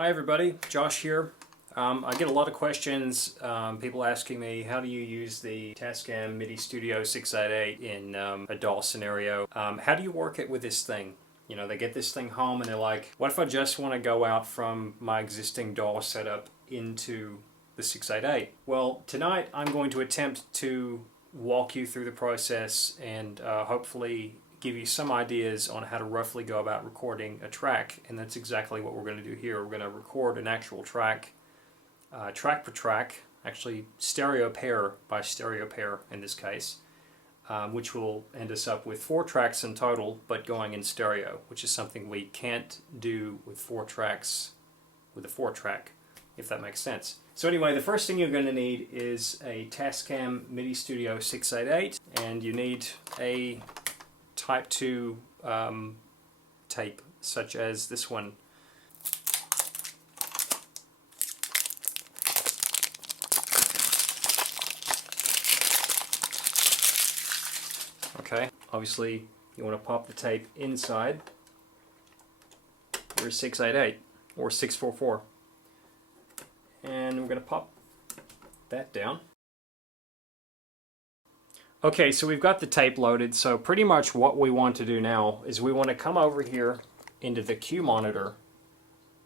Hi everybody, Josh here. I get a lot of questions, people asking me how do you use the Tascam Midistudio 688 in a DAW scenario. How do you work it with this thing? You know, they get this thing home and they're like, what if I just want to go out from my existing DAW setup into the 688? Well, tonight I'm going to attempt to walk you through the process and hopefully give you some ideas on how to roughly go about recording a track, and that's exactly what we're going to do here. We're going to record an actual track, track per track, actually stereo pair by stereo pair in this case, which will end us up with 4 tracks in total, but going in stereo, which is something we can't do with 4 tracks with a 4-track, if that makes sense. So anyway, the first thing you're going to need is a Tascam Midistudio 688, and you need a Type 2 tape, such as this one. Okay, obviously you want to pop the tape inside your 688 or 644. And we're going to pop that down. Okay, so we've got the tape loaded, so pretty much what we want to do now is we want to come over here into the Q monitor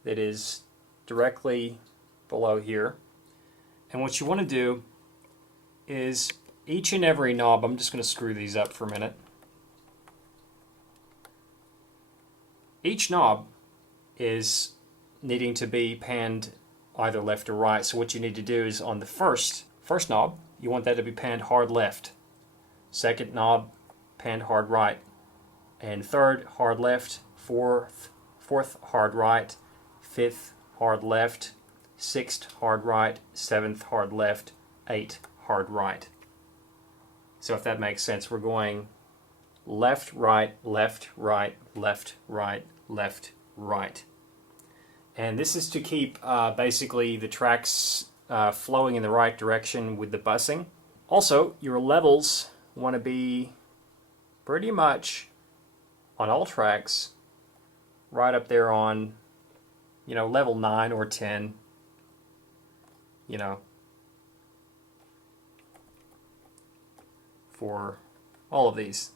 that is directly below here. And what you want to do is each and every knob, I'm just going to screw these up for a minute. Each knob is needing to be panned either left or right. So what you need to do is on the first knob, you want that to be panned hard left. Second knob, panned hard right. And third, hard left. Fourth, hard right. Fifth, hard left. Sixth, hard right. Seventh, hard left. 8, hard right. So if that makes sense, we're going left, right, left, right, left, right, left, right. And this is to keep basically the tracks flowing in the right direction with the busing. Also, your levels want to be pretty much on all tracks right up there on, you know, level 9 or 10, you know, for all of these.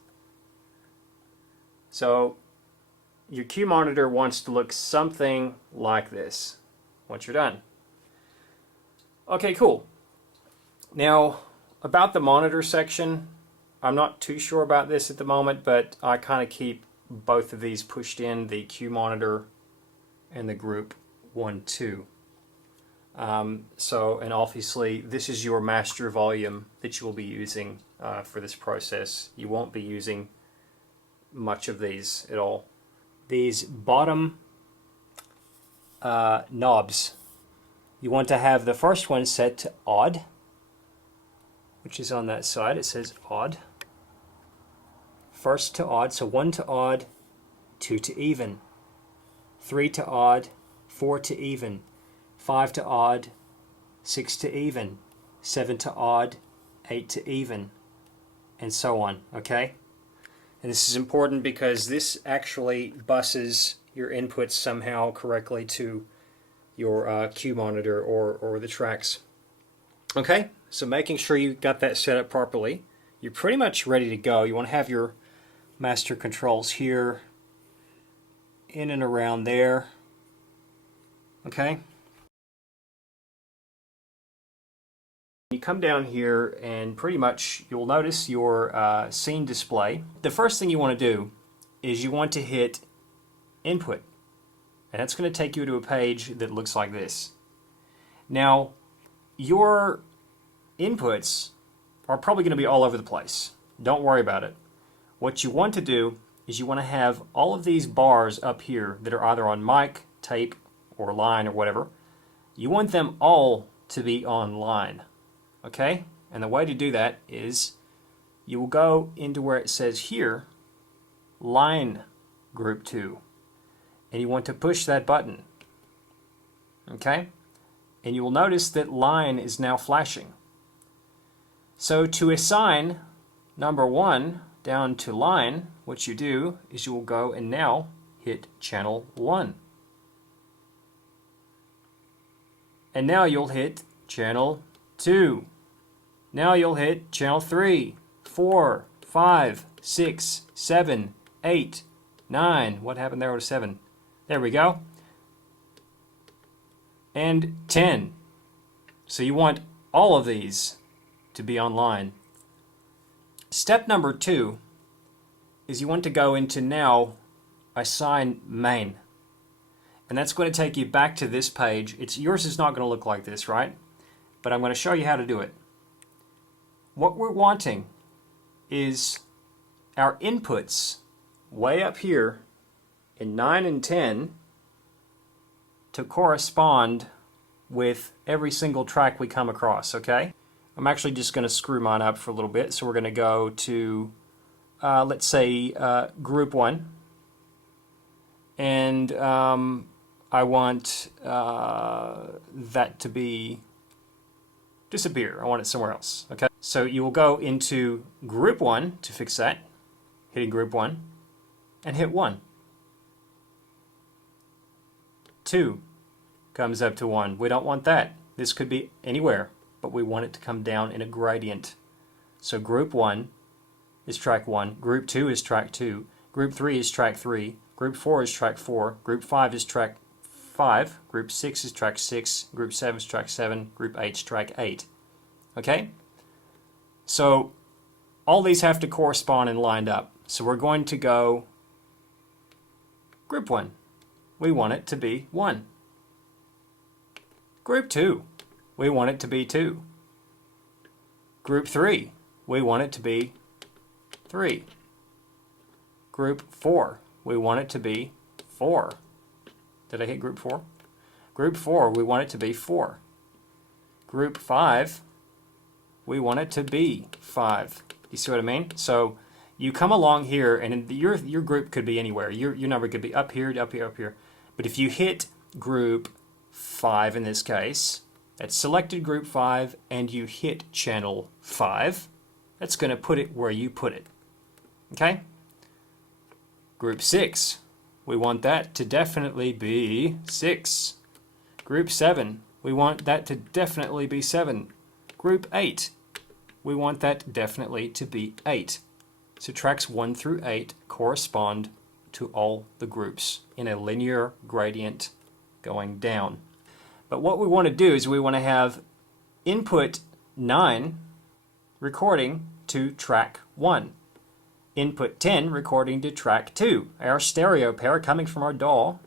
So your Q monitor wants to look something like this once you're done. Okay, cool. Now about the monitor section, I'm not too sure about this at the moment, but I kind of keep both of these pushed in, the Q monitor and the group 1, 2. And obviously this is your master volume that you will be using for this process. You won't be using much of these at all. These bottom knobs, you want to have the first one set to odd, which is on that side. It says odd. First to odd, so 1 to odd, 2 to even, 3 to odd, 4 to even, 5 to odd, 6 to even, 7 to odd, 8 to even, and so on, okay? And this is important because this actually buses your inputs somehow correctly to your Q monitor or the tracks. Okay, so making sure you got that set up properly, you're pretty much ready to go. You want to have your master controls here, in and around there, okay? You come down here and pretty much you'll notice your scene display. The first thing you want to do is you want to hit input, and that's going to take you to a page that looks like this. Now your inputs are probably going to be all over the place. Don't worry about it. What you want to do is you want to have all of these bars up here that are either on mic, tape, or line or whatever. You want them all to be on line. Okay? And the way to do that is you will go into where it says here, line group 2. And you want to push that button. Okay? And you will notice that line is now flashing. So to assign number 1 down to line, what you do is you will go and now hit channel 1. And now you'll hit channel 2. Now you'll hit channel 3, 4, 5, 6, 7, 8, 9. What happened there with 7? There we go. And 10. So you want all of these to be online. Step number 2 is you want to go into now assign main. And that's going to take you back to this page. Yours is not going to look like this, right? But I'm going to show you how to do it. What we're wanting is our inputs way up here in 9 and 10 to correspond with every single track we come across, okay? I'm actually just going to screw mine up for a little bit. So we're going to go to, let's say, group 1. And I want that to be disappear. I want it somewhere else, okay? So you will go into group 1 to fix that, hitting group 1, and hit 1. 2 comes up to 1. We don't want that. This could be anywhere, but we want it to come down in a gradient. So group 1 is track 1, group 2 is track 2, group 3 is track 3, group 4 is track 4, group 5 is track 5, group 6 is track 6, group 7 is track 7, group 8 is track 8. Okay? So all these have to correspond and lined up. So we're going to go group 1. We want it to be 1. Group 2. We want it to be 2. Group 3. We want it to be 3. Group 4. We want it to be 4. Did I hit group 4? Group 4, we want it to be 4. Group 5, we want it to be 5. You see what I mean? So you come along here, and your group could be anywhere. Your number could be up here, up here, up here. But if you hit group 5 in this case, that's selected group 5, and you hit channel 5, that's going to put it where you put it. Okay? Group 6. We want that to definitely be 6. Group 7, we want that to definitely be 7. Group 8, we want that definitely to be 8. So tracks 1 through 8 correspond to all the groups in a linear gradient going down. But what we want to do is we want to have input 9 recording to track 1. Input 10 recording to track 2. Our stereo pair coming from our DAW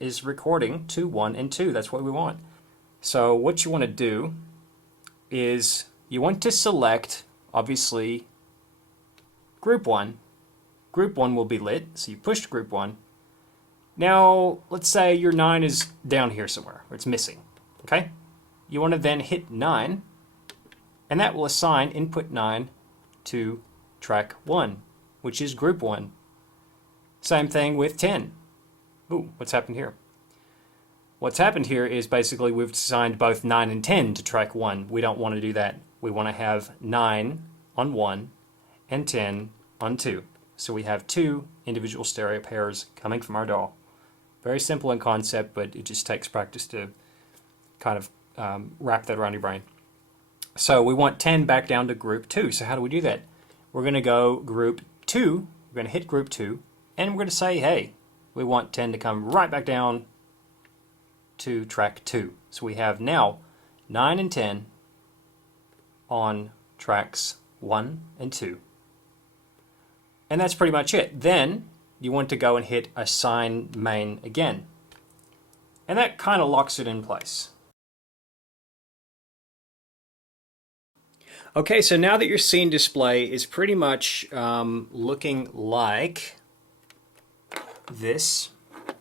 is recording to 1 and 2. That's what we want. So what you want to do is you want to select, obviously, group 1. Group 1 will be lit, so you pushed group 1. Now, let's say your 9 is down here somewhere, or it's missing. Okay? You want to then hit 9, and that will assign input 9 to track 1. Which is group 1. Same thing with 10. Ooh, what's happened here? What's happened here is basically we've assigned both 9 and 10 to track 1. We don't want to do that. We want to have 9 on 1 and 10 on 2. So we have 2 individual stereo pairs coming from our DAW. Very simple in concept, but it just takes practice to kind of wrap that around your brain. So we want 10 back down to group 2. So how do we do that? We're going to go group 2, we're going to hit group 2, and we're going to say, hey, we want 10 to come right back down to track 2. So we have now 9 and 10 on tracks 1 and 2. And that's pretty much it. Then you want to go and hit assign main again. And that kind of locks it in place. Okay, so now that your scene display is pretty much looking like this,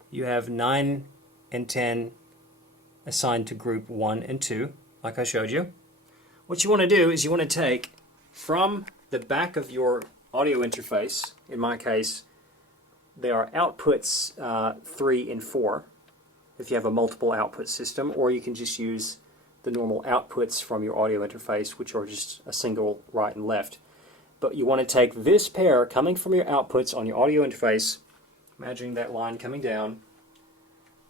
you have 9 and 10 assigned to group 1 and 2, like I showed you. What you want to do is you want to take from the back of your audio interface, in my case, there are outputs 3 and 4, if you have a multiple output system, or you can just use the normal outputs from your audio interface, which are just a single right and left. But you want to take this pair coming from your outputs on your audio interface, imagining that line coming down,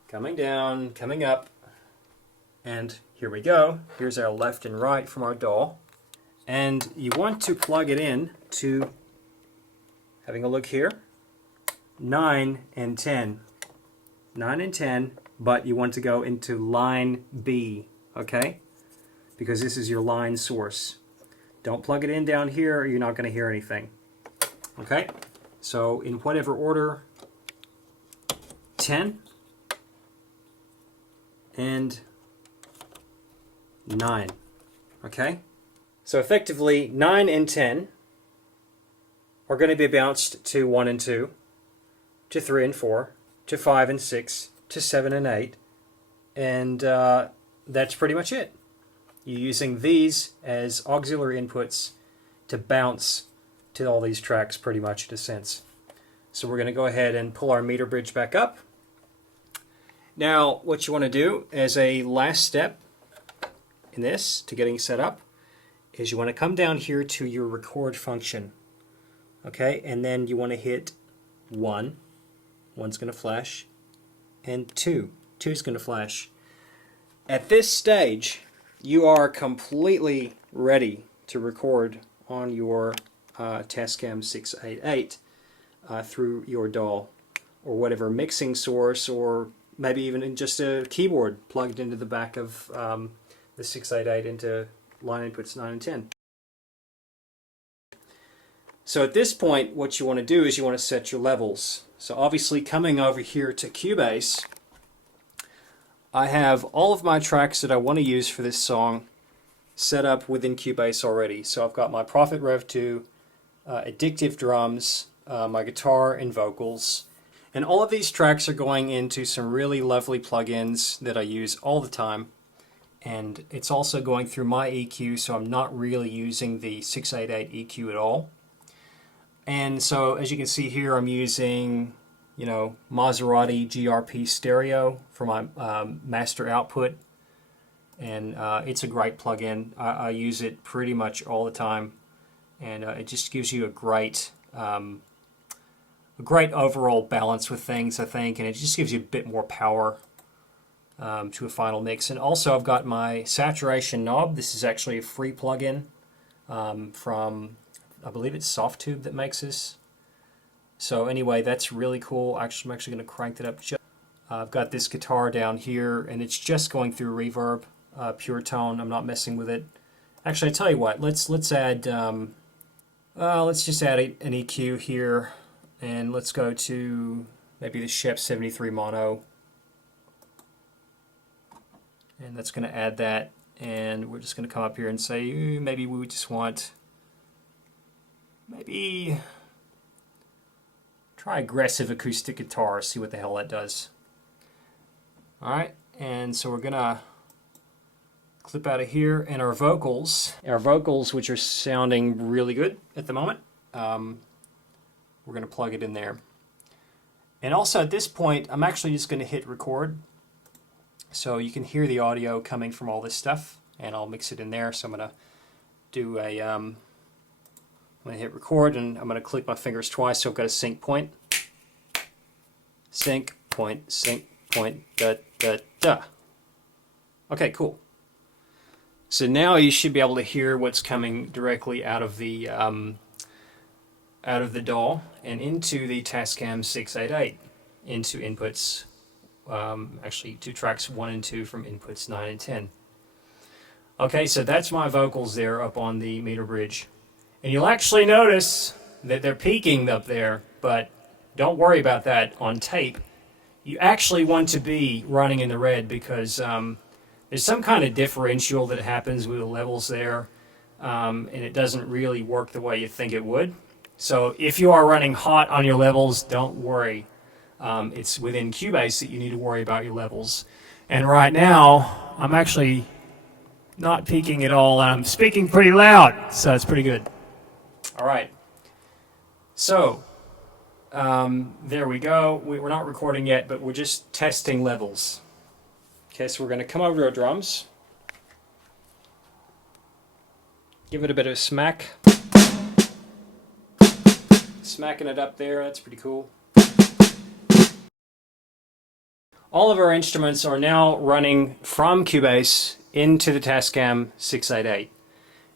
coming up, And here we go. Here's our left and right from our DAW. And you want to plug it in to, having a look here, 9 and 10. 9 and 10, but you want to go into line B, okay? Because this is your line source. Don't plug it in down here or you're not going to hear anything. Okay? So in whatever order, 10 and 9. Okay? So effectively, 9 and 10 are going to be bounced to 1 and 2, to 3 and 4, to 5 and 6, to 7 and 8, and that's pretty much it. You're using these as auxiliary inputs to bounce to all these tracks pretty much in a sense. So we're going to go ahead and pull our meter bridge back up. Now what you want to do as a last step in this to getting set up is you want to come down here to your record function. Okay, and then you want to hit 1. 1's going to flash, and 2. 2's going to flash. At this stage, you are completely ready to record on your Tascam 688 through your DAW or whatever mixing source, or maybe even in just a keyboard plugged into the back of the 688 into line inputs 9 and 10. So at this point, what you want to do is you want to set your levels. So obviously coming over here to Cubase, I have all of my tracks that I want to use for this song set up within Cubase already. So I've got my Prophet Rev 2, Addictive Drums, my guitar and vocals. And all of these tracks are going into some really lovely plugins that I use all the time. And it's also going through my EQ, so I'm not really using the 688 EQ at all. And so as you can see here, I'm using, you know, Maserati GRP stereo for my master output, and it's a great plugin. I use it pretty much all the time, and it just gives you a great overall balance with things, I think, and it just gives you a bit more power to a final mix. And also I've got my saturation knob. This is actually a free plugin from, I believe it's Softtube that makes this. So anyway, that's really cool. I'm actually going to crank that up. I've got this guitar down here, and it's just going through reverb, pure tone. I'm not messing with it. Actually, I tell you what. Let's add. Let's just add an EQ here, and let's go to maybe the Shep 73 mono, and that's going to add that. And we're just going to come up here and say maybe we just want. Maybe try aggressive acoustic guitar, see what the hell that does. Alright, and so we're gonna clip out of here, and our vocals, which are sounding really good at the moment, we're gonna plug it in there. And also at this point, I'm actually just gonna hit record, so you can hear the audio coming from all this stuff, and I'll mix it in there. So I'm gonna do a I'm going to hit record, and I'm going to click my fingers twice, so I've got a sync point. Sync point, da, da, da. Okay, cool. So now you should be able to hear what's coming directly out of the DAW and into the Tascam 688, into inputs, actually to tracks 1 and 2 from inputs 9 and 10. Okay, so that's my vocals there up on the meter bridge. And you'll actually notice that they're peaking up there, but don't worry about that on tape. You actually want to be running in the red because there's some kind of differential that happens with the levels there, and it doesn't really work the way you think it would. So if you are running hot on your levels, don't worry. It's within Cubase that you need to worry about your levels. And right now, I'm actually not peaking at all, and I'm speaking pretty loud, so it's pretty good. All right, so there we go. We're not recording yet, but we're just testing levels. Okay, so we're going to come over to our drums, give it a bit of a smack, smacking it up there. That's pretty cool. all of our instruments are now running from Cubase into the Tascam 688.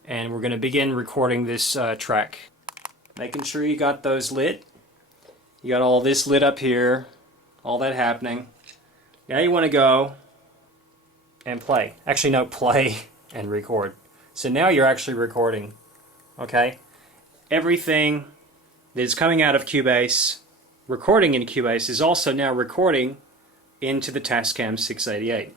And we're going to begin recording this track. Making sure you got those lit. You got all this lit up here, all that happening. Now you want to go and play. Actually, no, play and record. So now you're actually recording, okay? Everything that is coming out of Cubase, recording in Cubase, is also now recording into the Tascam 688.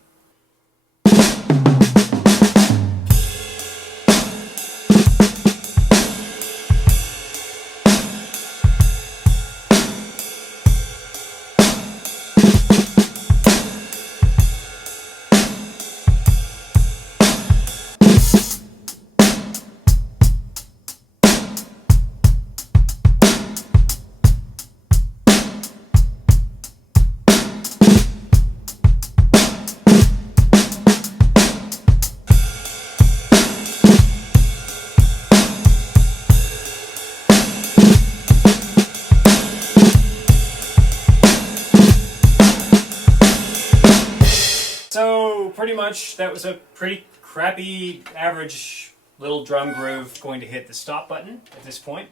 So pretty much that was a pretty crappy average little drum groove. Going to hit the stop button at this point.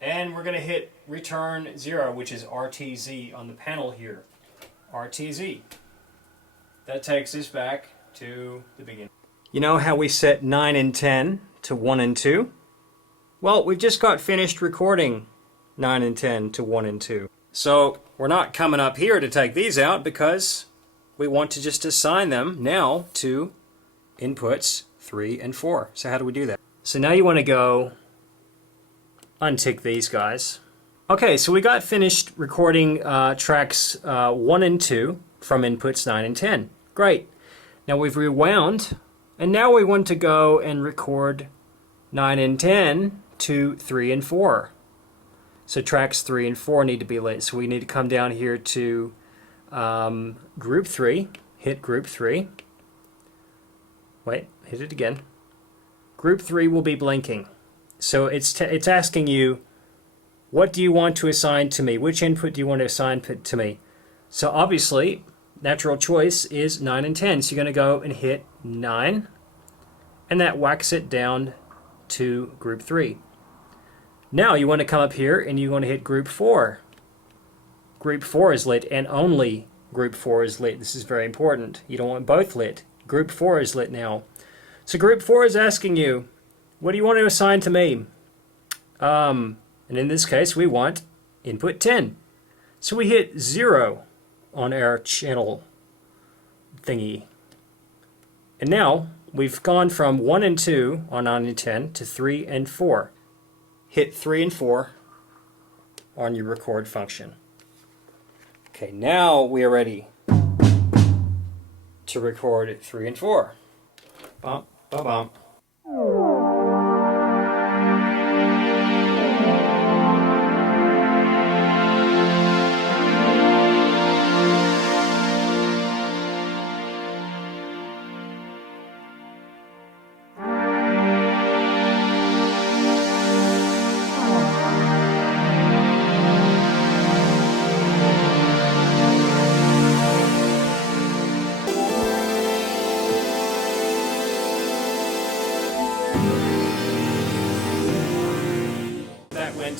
And we're going to hit return 0, which is RTZ on the panel here. RTZ. That takes us back to the beginning. You know how we set 9 and 10 to 1 and 2? Well, we've just got finished recording 9 and 10 to 1 and 2. So we're not coming up here to take these out because we want to just assign them now to inputs 3 and 4. So how do we do that? So now you want to go untick these guys. Okay, so we got finished recording tracks 1 and 2 from inputs 9 and 10. Great. Now we've rewound, and now we want to go and record 9 and 10 to 3 and 4. So tracks 3 and 4 need to be lit. So we need to come down here to group 3, hit group 3. Wait, hit it again. Group 3 will be blinking. So it's asking you, what do you want to assign to me? Which input do you want to assign to me? So obviously, natural choice is 9 and 10. So you're going to go and hit 9, and that whacks it down to group 3. Now you want to come up here and you want to hit group 4. Group 4 is lit, and only group 4 is lit. This is very important. You don't want both lit. Group 4 is lit now. So group 4 is asking you, what do you want to assign to me? And in this case, we want input 10. So we hit 0 on our channel thingy. And now we've gone from 1 and 2 on 9 and 10 to 3 and 4. Hit 3 and 4 on your record function. Okay, now we are ready to record 3 and 4. Bump, bump, bump.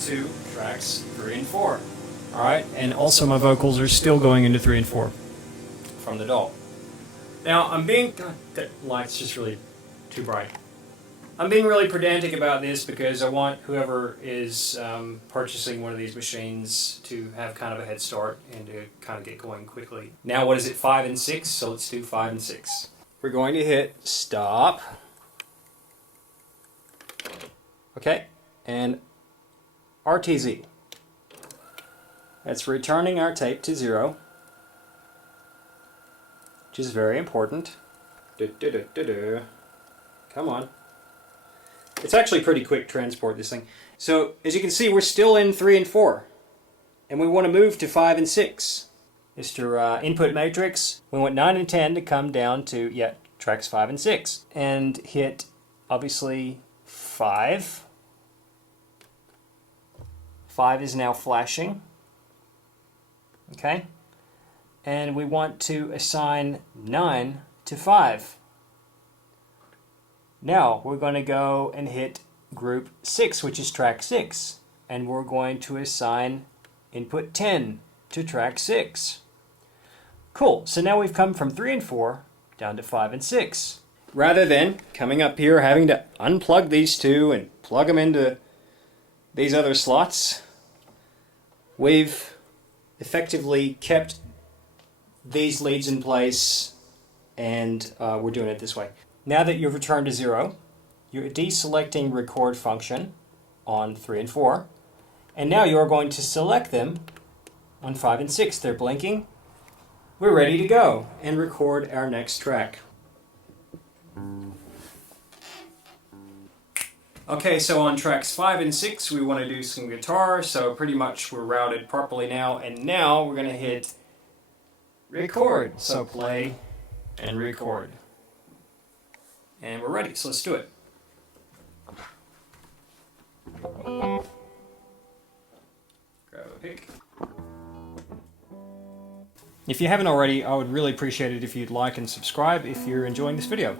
To tracks 3 and 4. Alright, and also my vocals are still going into 3 and 4 from the DAW. Now I'm being, God, that light's just really too bright. I'm being really pedantic about this because I want whoever is purchasing one of these machines to have kind of a head start and to kind of get going quickly. Now what is it, 5 and 6? So let's do 5 and 6. We're going to hit stop. Okay, and RTZ. That's returning our tape to 0, which is very important. Come on. It's actually pretty quick transport, this thing. So, as you can see, we're still in 3 and 4, and we want to move to 5 and 6. Mr. Input Matrix, we want 9 and 10 to come down to, yeah, tracks 5 and 6. And hit, obviously, 5. 5 is now flashing. Okay? and we want to assign 9 to 5. Now we're going to go and hit group 6, which is track 6, and we're going to assign input 10 to track 6. Cool, so now we've come from 3 and 4 down to 5 and 6. Rather than coming up here having to unplug these two and plug them into these other slots, we've effectively kept these leads in place, and we're doing it this way. Now that you've returned to 0, you're deselecting record function on 3 and 4, and now you're going to select them on 5 and 6. They're blinking. We're ready to go and record our next track. Okay, so on tracks 5 and 6 we want to do some guitar, so pretty much we're routed properly now, and now we're going to hit record. So play and record. And we're ready, so let's do it. Grab a pick. If you haven't already, I would really appreciate it if you'd like and subscribe if you're enjoying this video.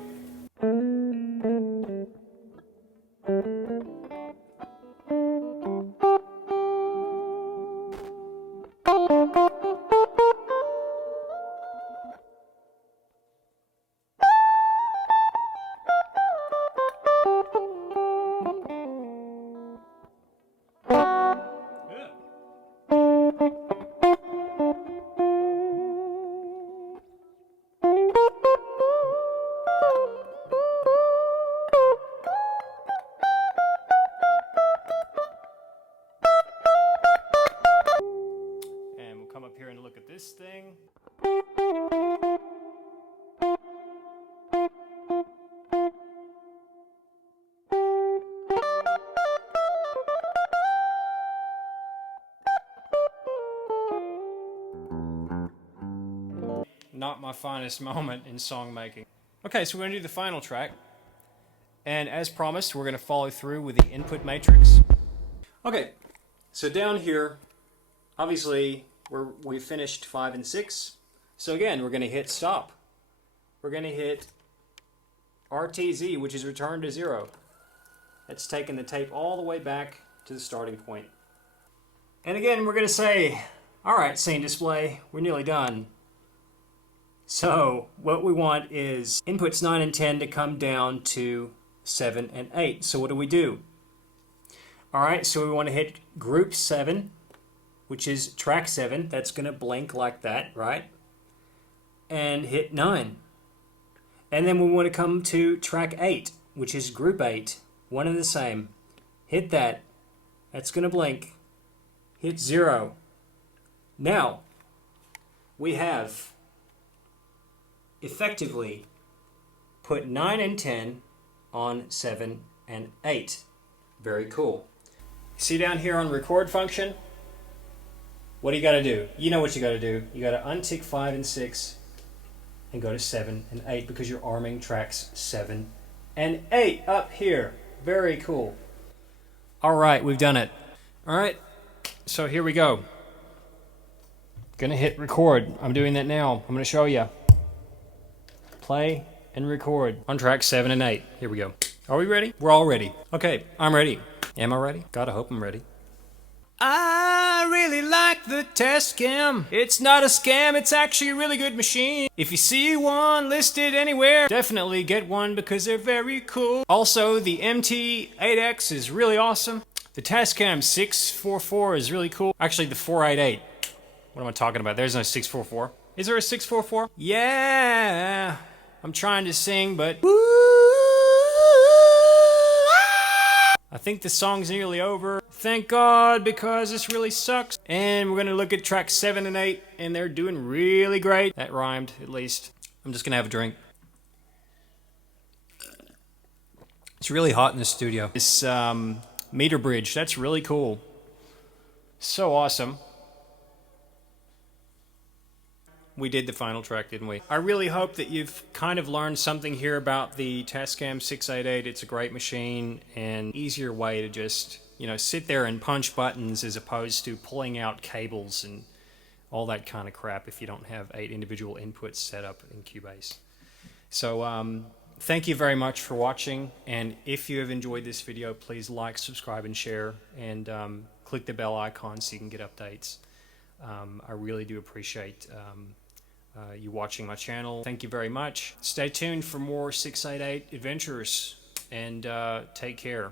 This thing. Not my finest moment in song making. Okay, so we're going to do the final track. And as promised, we're going to follow through with the input matrix. Okay, so down here, obviously, we finished 5 and 6. So again, we're going to hit stop. We're going to hit RTZ, which is return to 0. That's taking the tape all the way back to the starting point. And again, we're going to say, alright, scene display, we're nearly done. So what we want is inputs 9 and 10 to come down to 7 and 8. So what do? Alright, so we want to hit group 7, which is track 7. That's going to blink like that, right? And hit 9. And then we want to come to track 8, which is group 8. One and the same. Hit that. That's going to blink. Hit 0. Now, we have effectively put 9 and 10 on 7 and 8. Very cool. See down here on record function? What do you got to do? You know what you got to do. You got to untick 5 and 6 and go to 7 and 8 because you're arming tracks 7 and 8 up here. Very cool. All right, we've done it. All right, so here we go. Gonna hit record. I'm doing that now. I'm gonna show you. Play and record on tracks 7 and 8. Here we go. Are we ready? We're all ready. Okay, I'm ready. Am I ready? God, I hope I'm ready. I really like the Tascam. It's not a scam, it's actually a really good machine. If you see one listed anywhere, definitely get one because they're very cool. Also, the MT8X is really awesome. The Tascam 644 is really cool. Actually, the 488. What am I talking about? There's no 644. Is there a 644? Yeah. I'm trying to sing, but I think the song's nearly over. Thank God, because this really sucks. And we're going to look at tracks 7 and 8, and they're doing really great. That rhymed, at least. I'm just going to have a drink. It's really hot in the studio. This meter bridge, that's really cool. So awesome. We did the final track, didn't we? I really hope that you've kind of learned something here about the Tascam 688. It's a great machine and easier way to just, you know, sit there and punch buttons as opposed to pulling out cables and all that kind of crap if you don't have 8 individual inputs set up in Cubase. So thank you very much for watching, and if you have enjoyed this video, please like, subscribe, and share, and click the bell icon so you can get updates. I really do appreciate you watching my channel. Thank you very much. Stay tuned for more 688 adventures, and take care.